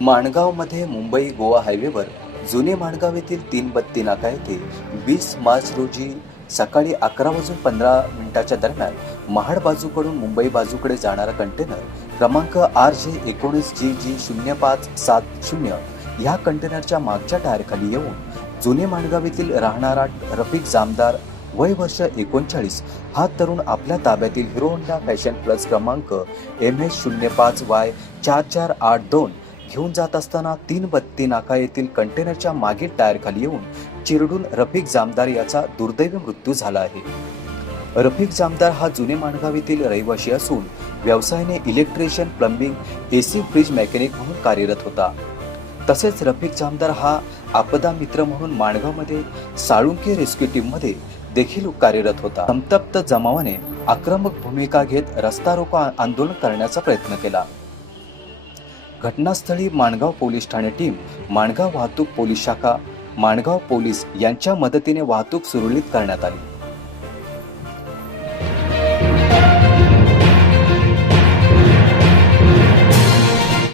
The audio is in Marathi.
माणगावमध्ये मुंबई गोवा हायवेवर जुने माणगाव येथील तीन बत्ती नाका येथे वीस मार्च रोजी सकाळी अकरा वाजून पंधरा मिनिटाच्या दरम्यान महाड बाजूकडून मुंबई बाजूकडे जाणारा कंटेनर क्रमांक आर जे एकोणीस जी जी शून्य पाच सात शून्य ह्या कंटेनरच्या मागच्या टायरखाली येऊन जुने माणगाव येथील राहणारा रफिक जामदार वय वर्ष एकोणचाळीस हा तरुण आपल्या ताब्यातील हिरो होंडा फॅशन प्लस क्रमांक एम एच शून्य पाच वाय चार चार आठ दोन घेऊन जात असताना तीन बत्ती नाका येथील कंटेनरच्या मागील टायरखाली येऊन चिरडून रफिक जामदार याचा दुर्दैवी मृत्यू झाला आहे. रफिक जामदार हा जुने माणगाव येथील रहिवासी असून व्यवसायाने electrician plumbing AC fridge mechanic म्हणून कार्यरत होता. तसेच रफिक जामदार हा आपदा मित्र म्हणून माणगावमध्ये साळुंके रेस्क्यू टीममध्ये देखील कार्यरत होता. संतप्त जमावाने आक्रमक भूमिका घेत रस्ता रोको आंदोलन करण्याचा प्रयत्न केला. घटनास्थळी माणगाव पोलीस ठाणे टीम माणगाव वाहतूक पोलीस शाखा माणगाव पोलीस यांच्या मदतीने वाहतूक सुरळीत करण्यात आली.